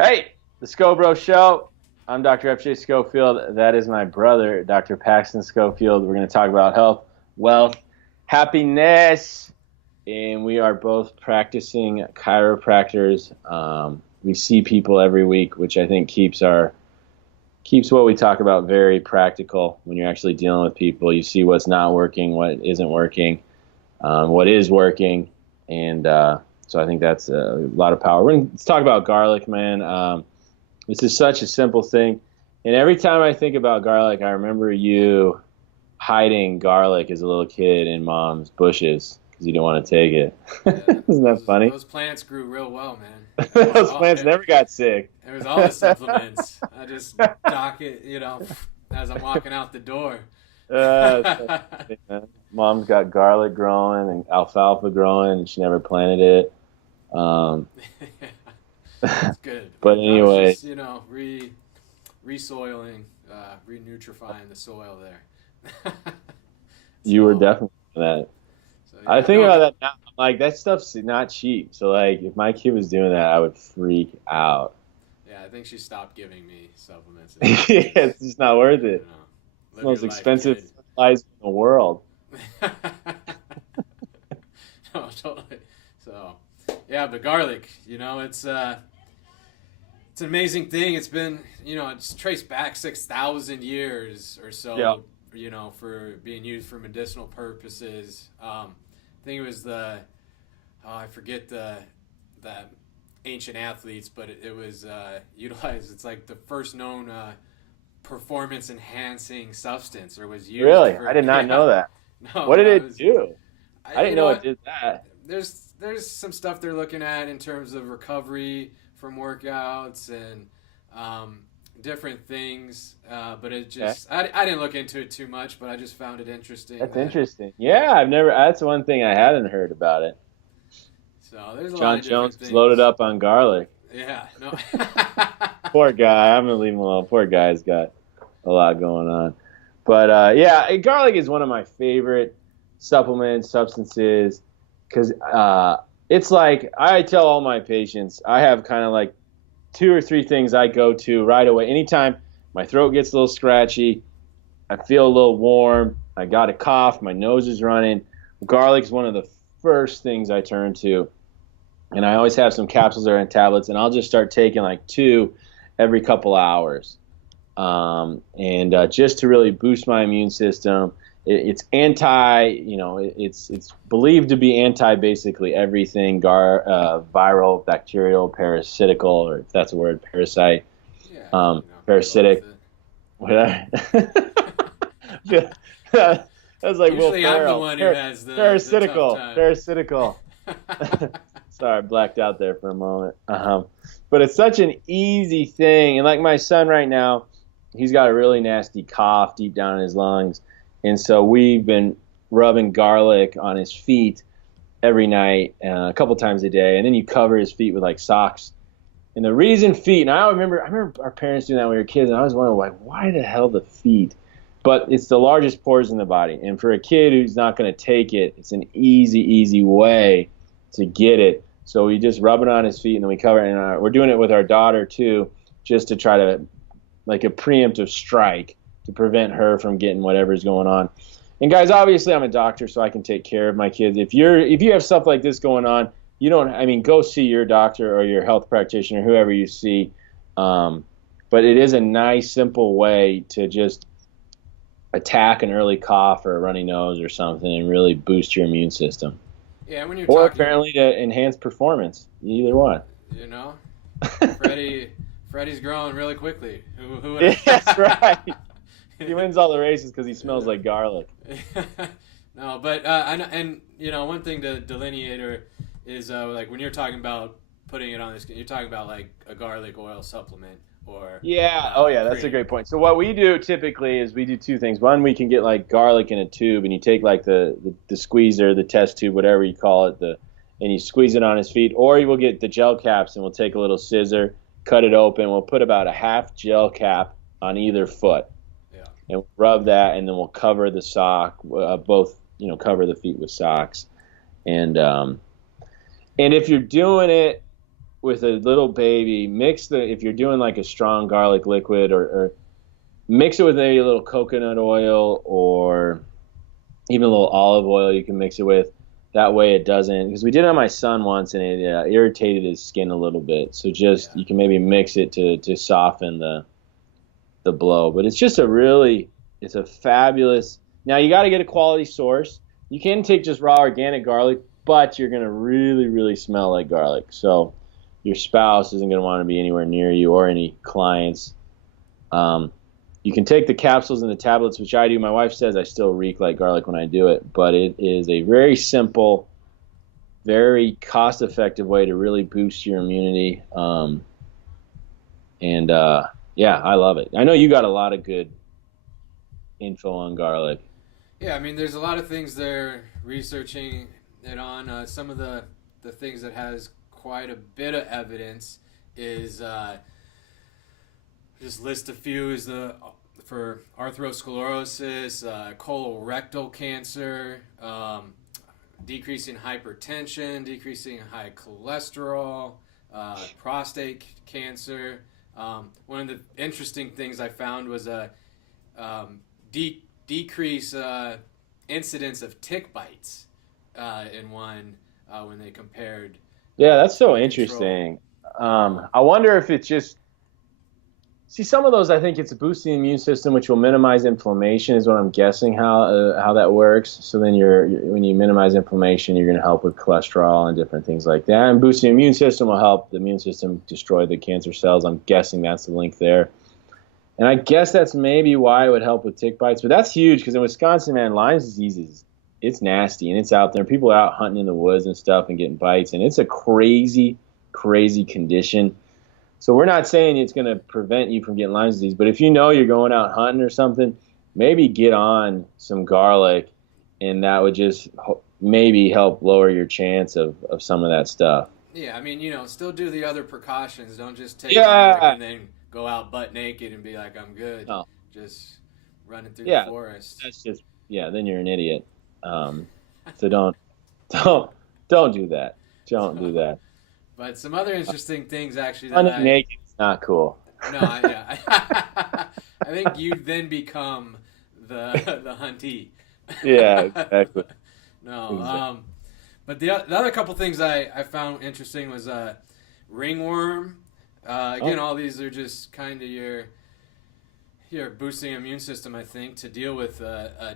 Hey, the SchoBros Show. I'm Dr. FJ Schofield. That is my brother, Dr. Paxton Schofield. We're going to talk about health, wealth, happiness, and we are both practicing chiropractors. We see people every week, which I think keeps what we talk about very practical. When you're actually dealing with people, you see what's not working, what isn't working, what is working, and so I think that's a lot of power. Let's talk about garlic, man. This is such a simple thing, and every time I think about garlic, I remember you hiding garlic as a little kid in mom's bushes because you didn't want to take it. Yeah, Isn't that funny? those plants grew real well, man. Those plants never got sick. It was all the supplements. I just dock it, as I'm walking out the door. So funny, man. Mom's got garlic growing and alfalfa growing, and she never planted it. Um, It's good. but I was anyway, just, resoiling, re-nutrifying the soil there. you were so, definitely that. so I yeah, think no, about that now. Like that stuff's not cheap. So like, if my kid was doing that, I would freak out. yeah, I think she stopped giving me supplements. Yeah, it's just not worth I it. don't know. It's the Live your most life, expensive kid. fertilizer in the world. No, totally. So, yeah, but garlic, it's an amazing thing. It's been, it's traced back 6,000 years or Yeah. so, for being used for medicinal purposes. I think it was I forget the ancient athletes, but it was utilized. It's like the first known performance enhancing substance, or was used Really? I for, did not yeah. know that. No, What did no, it it was, do? I you didn't know know, it did that. there's some stuff they're looking at in terms of recovery from workouts and different things. But it Okay. just I didn't look into it too much, but I just found it interesting That's that interesting. Yeah, that's one thing I hadn't heard about it. so there's a lot John of different Jones was loaded things. up on garlic. Yeah, no. Poor guy. I'm gonna leave him alone. Poor guy's got a lot going on. But yeah, garlic is one of my favorite supplements, substances, because it's like I tell all my patients, I have kind of like two or three things I go to right away. Anytime my throat gets a little scratchy, I feel a little warm, I got a cough, my nose is running. Garlic is one of the first things I turn to, and I always have some capsules or tablets, and I'll just start taking like two every couple hours, and just to really boost my immune system. It's anti, it's believed to be anti basically everything viral, bacterial, parasitical, or if that's a word, parasite, Yeah, go with parasitic, whatever. That was it. like Will Usually, I'm the Ferrell. one who has the tough Parasitical, time. parasitical. Sorry, I blacked out there for a moment. But it's such an easy thing. And like my son right now, he's got a really nasty cough deep down in his lungs. And so we've been rubbing garlic on his feet every night, a couple times a day. And then you cover his feet with like socks. And the reason feet, and I remember our parents doing that when we were kids, and I was wondering, like, why the hell the feet? But it's the largest pores in the body. And for a kid who's not going to take it, it's an easy way to get it. So we just rub it on his feet and then we cover it. And we're doing it with our daughter too, just to try to, like a preemptive strike to prevent her from getting whatever's going on. And guys, obviously I'm a doctor, so I can take care of my kids. If you have stuff like this going on, go see your doctor or your health practitioner, whoever you see. But it is a nice, simple way to just attack an early cough or a runny nose or something and really boost your immune system. Yeah, when you're Or talking, apparently to enhance performance. Either one. you know, Freddie, Freddie's growing really quickly. Who would Yeah, that's right. He have? wins all the races because he smells like garlic. No, but one thing to delineate is like when you're talking about putting it on this, you're talking about like a garlic oil supplement or Yeah. Oh, yeah. That's a cream. great point. So what we do typically is we do two things. One, we can get like garlic in a tube, and you take like the squeezer, the test tube, whatever you call it, and you squeeze it on his feet. Or you will get the gel caps, and we'll take a little scissor, cut it open. We'll put about a half gel cap on either foot, Yeah. and rub that, and then we'll cover the sock, both, cover the feet with socks, and if you're doing it with a little baby, if you're doing like a strong garlic liquid, or mix it with maybe a little coconut oil or even a little olive oil you can mix it with. That way it doesn't, because we did it on my son once and it irritated his skin a little bit. So just, Yeah. you can maybe mix it to soften the blow. But it's a fabulous, now you got to get a quality source. You can take just raw organic garlic, but you're going to really, really smell like garlic. So your spouse isn't going to want to be anywhere near you or any clients. You can take the capsules and the tablets, which I do. My wife says I still reek like garlic when I do it, but it is a very simple, very cost-effective way to really boost your immunity. Yeah, I love it. I know you got a lot of good info on garlic. Yeah, I mean, there's a lot of things they're researching it on. Some of the things that has quite a bit of evidence is just list a few is for atherosclerosis, colorectal cancer, decreasing hypertension, decreasing high cholesterol, prostate cancer. One of the interesting things I found was a decrease incidence of tick bites in one when they compared. Yeah, that's so Control. interesting. I wonder if it's just, see, some of those, I think it's boosting the immune system, which will minimize inflammation, is what I'm guessing how that works. So then when you minimize inflammation, you're going to help with cholesterol and different things like that. And boosting the immune system will help the immune system destroy the cancer cells. I'm guessing that's the link there. And I guess that's maybe why it would help with tick bites. But that's huge, because in Wisconsin, man, Lyme's disease it's nasty and it's out there. People are out hunting in the woods and stuff and getting bites, and it's a crazy, crazy condition. So we're not saying it's going to prevent you from getting Lyme disease, but if you know you're going out hunting or something, maybe get on some garlic, and that would just maybe help lower your chance of some of that stuff. Yeah, I mean, still do the other precautions. Don't just take Yeah. garlic and then go out butt naked and be like, I'm good. No. Just running through Yeah, the forest. that's just, yeah, then you're an idiot. So don't do that. Don't do that. But some other interesting things actually that Running naked is not cool. No, I think you then become the huntee. Yeah, exactly. No, Exactly. but the other couple things I found interesting was ringworm. Again, all these are just kind of your boosting immune system, I think, to deal with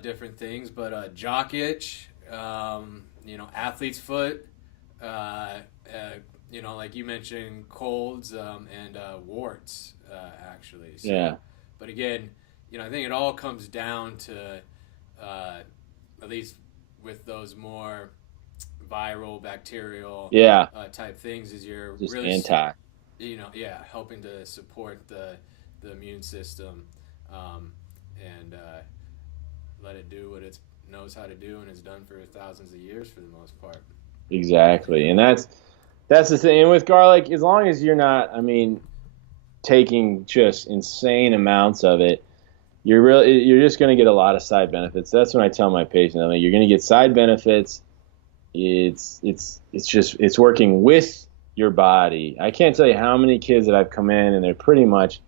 different things. But jock itch, athlete's foot, like you mentioned, colds and warts, actually. So, Yeah. But again, I think it all comes down to, at least with those more viral, bacterial Yeah. type things, is you're Just really anti. helping to support the immune system, and let it do what it knows how to do and has done for thousands of years for the most part. Exactly. And that's the thing. And with garlic, as long as you're not, taking just insane amounts of it, you're just going to get a lot of side benefits. That's when I tell my patients, you're going to get side benefits. It's working with your body. I can't tell you how many kids that I've come in and they're pretty much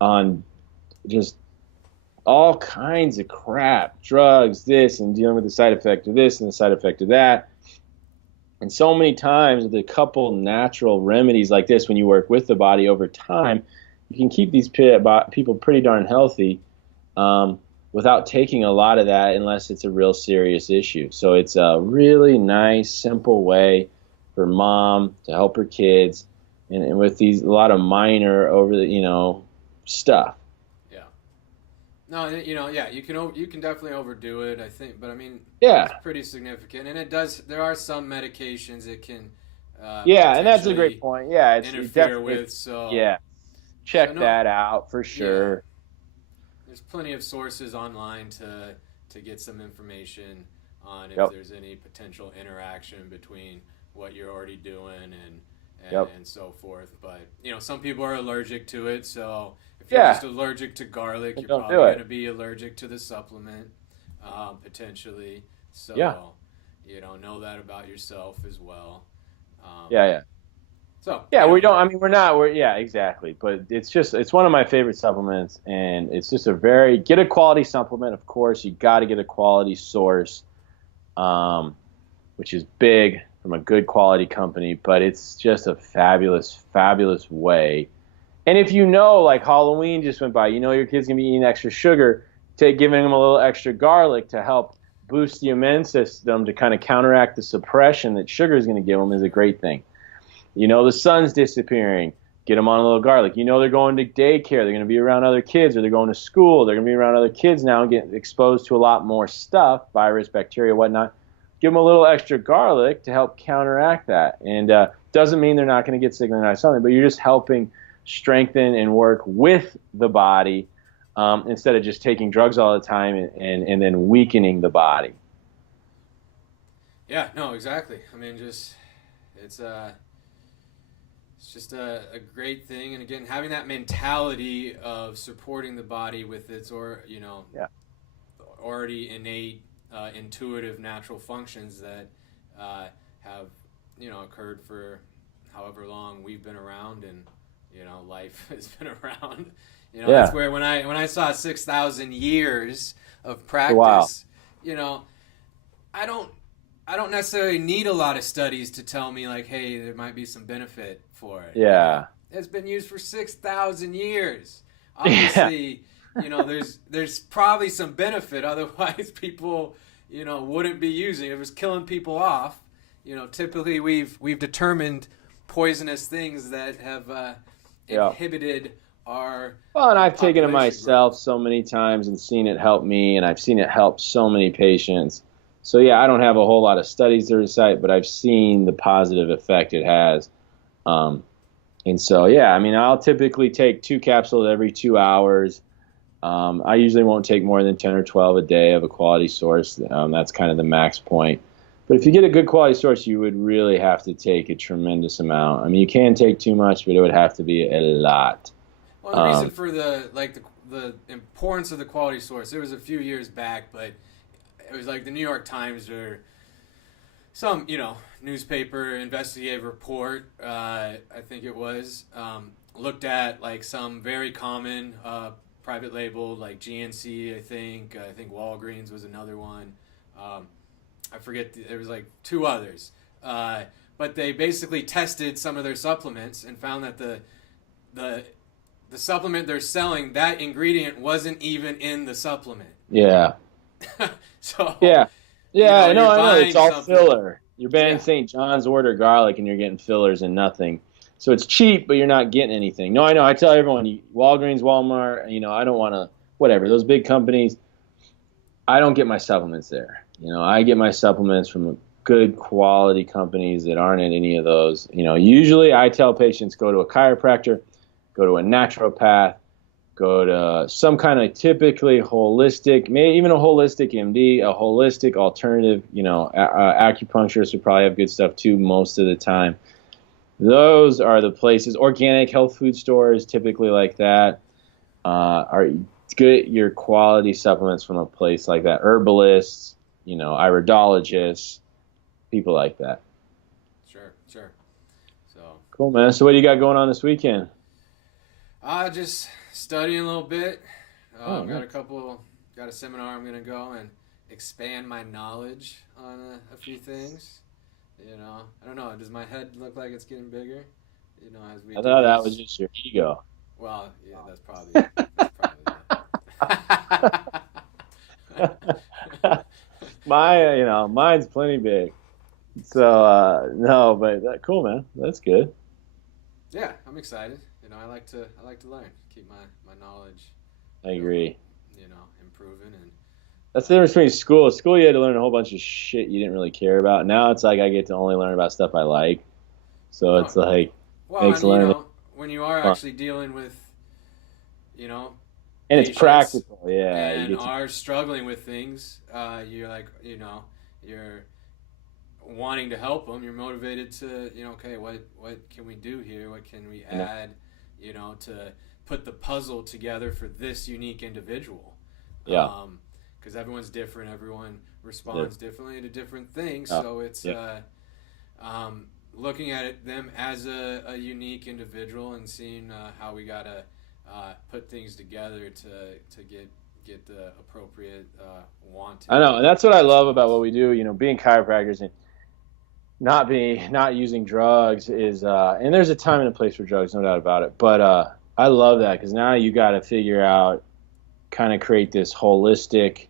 on just all kinds of crap, drugs, this, and dealing with the side effect of this and the side effect of that. And so many times with a couple natural remedies like this, when you work with the body over time, you can keep these people pretty darn healthy without taking a lot of that, unless it's a real serious issue. So it's a really nice, simple way for mom to help her kids, and with a lot of minor stuff. No, you can definitely overdo it, I think, but Yeah. it's pretty significant, and it does. There are some medications it can, Yeah, and that's a great point. Yeah, it's interfere with. So yeah, check that out for sure. Yeah, there's plenty of sources online to get some information on if there's any potential interaction between what you're already doing and so forth. But some people are allergic to it, so if you're just allergic to garlic, you're probably going to be allergic to the supplement, potentially. So know that about yourself as well. Yeah. So Yeah, we don't. I mean, yeah, exactly. But it's one of my favorite supplements, and it's just get a quality supplement. Of course, you got to get a quality source, which is big from a good quality company. But it's just a fabulous, fabulous way. And if like Halloween just went by, your kid's gonna be eating extra sugar, giving them a little extra garlic to help boost the immune system to kind of counteract the suppression that sugar is going to give them is a great thing. The sun's disappearing. Get them on a little garlic. They're going to daycare. They're going to be around other kids, or they're going to school. They're going to be around other kids now and get exposed to a lot more stuff, virus, bacteria, whatnot. Give them a little extra garlic to help counteract that. And doesn't mean they're not going to get sick or something, but you're just helping strengthen and work with the body instead of just taking drugs all the time and then weakening the body. Yeah, no, exactly. I mean, it's just a great thing, and again, having that mentality of supporting the body with its already innate, intuitive, natural functions that have occurred for however long we've been around, and life has been around. That's where when I saw 6,000 years of practice, I don't necessarily need a lot of studies to tell me like, hey, there might be some benefit for it. Yeah. It's been used for 6,000 years. Obviously, there's probably some benefit. Otherwise, people, wouldn't be using it. If it was killing people off, typically we've determined poisonous things that have inhibited our. Well, and I've taken it myself so many times and seen it help me, and I've seen it help so many patients. So yeah, I don't have a whole lot of studies to recite, but I've seen the positive effect it has. And so yeah, I mean, I'll typically take 2 capsules every 2 hours. I usually won't take more than 10 or 12 a day of a quality source. That's kind of the max point. But if you get a good quality source, you would really have to take a tremendous amount. I mean, you can take too much, but it would have to be a lot. Well, the reason for the importance of the quality source, it was a few years back, but it was like the New York Times or some, newspaper investigative report, I think it was, looked at like some very common private label like GNC, I think Walgreens was another one. I forget, there was like 2 others. But they basically tested some of their supplements and found that the supplement they're selling, that ingredient wasn't even in the supplement. Yeah. So yeah, I know. It's all something. filler. You're buying St. John's order garlic, and you're getting fillers and nothing. So it's cheap, but you're not getting anything. No, I know. I tell everyone, Walgreens, Walmart. I don't want to. Whatever, those big companies. I don't get my supplements there. I get my supplements from good quality companies that aren't in any of those. Usually I tell patients go to a chiropractor, go to a naturopath. Go to some kind of typically holistic, maybe even a holistic MD, a holistic alternative, acupuncturists would probably have good stuff too most of the time. Those are the places, organic health food stores typically like that, are good your quality supplements from a place like that. Herbalists, iridologists, people like that. Sure. So cool, man. So what do you got going on this weekend? Just studying a little bit. Nice. Got a seminar I'm going to go and expand my knowledge on a few things. I don't know. Does my head look like it's getting bigger? As we. I thought that was just your ego. Well, yeah, that's probably it. Mine's plenty big. So no, but cool, man. That's good. Yeah, I'm excited. I like to learn, keep my knowledge. I agree. Improving, and that's the difference between school. School, you had to learn a whole bunch of shit you didn't really care about. Now it's like I get to only learn about stuff I like. So it's like makes learning. When you are actually dealing with, and it's practical, yeah. And are struggling with things, you're like, you're wanting to help them. You're motivated to, okay, what can we do here? What can we add? To put the puzzle together for this unique individual. Yeah. Because everyone's different. Everyone responds differently to different things. So it's, looking at them as a unique individual and seeing how we gotta put things together to get the appropriate wanted. I know, and that's what I love about what we do. Being chiropractors and not using drugs is, and there's a time and a place for drugs, no doubt about it. But I love that because now you got to figure out, kind of create this holistic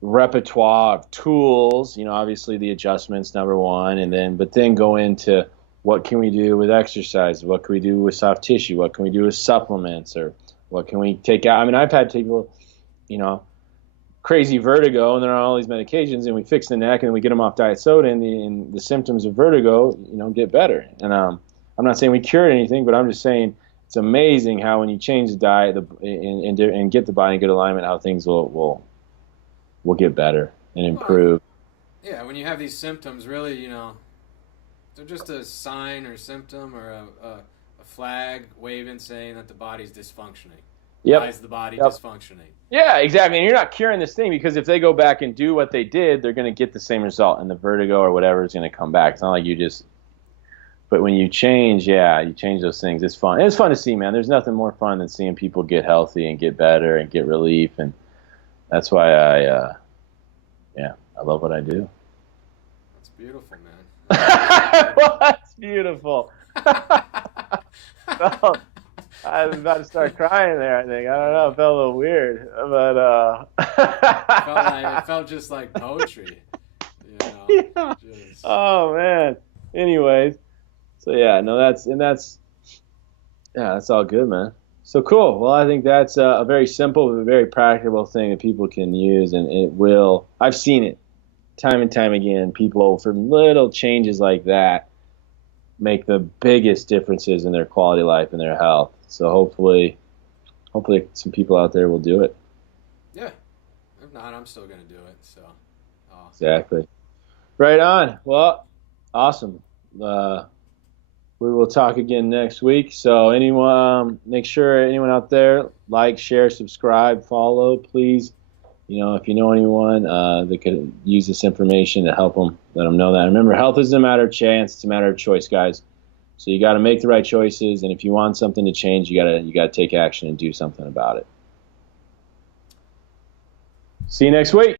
repertoire of tools. Obviously the adjustments, number one, but then go into what can we do with exercise, what can we do with soft tissue, what can we do with supplements, or what can we take out. I mean, I've had people, crazy vertigo, and they're on all these medications, and we fix the neck, and then we get them off diet soda, and the symptoms of vertigo, get better. And I'm not saying we cured anything, but I'm just saying it's amazing how when you change the diet and get the body in good alignment, how things will get better and improve. Well, yeah, when you have these symptoms, really, they're just a sign or symptom or a flag waving saying that the body's dysfunctioning. Yep. Why is the body dysfunctioning? Yeah, exactly. And you're not curing this thing, because if they go back and do what they did, they're going to get the same result, and the vertigo or whatever is going to come back. It's not like you just. But when you change, you change those things. It's fun. And it's fun to see, man. There's nothing more fun than seeing people get healthy and get better and get relief, and that's why I love what I do. That's beautiful, man. Well, that's beautiful. Oh, I was about to start crying there, I think. I don't know. It felt a little weird. But it felt just like poetry. Yeah. Oh, man. Anyways. So, that's all good, man. So cool. Well, I think that's a very simple but very practical thing that people can use, and it will. I've seen it time and time again. People, from little changes like that, make the biggest differences in their quality of life and their health. So hopefully some people out there will do it. Yeah. If not, I'm still going to do it. So. Exactly. Right on. Well, awesome. We will talk again next week. So make sure anyone out there, like, share, subscribe, follow, please. If you know anyone that could use this information to help them, let them know that. Remember, health isn't a matter of chance; it's a matter of choice, guys. So you got to make the right choices, and if you want something to change, you got to take action and do something about it. See you next week.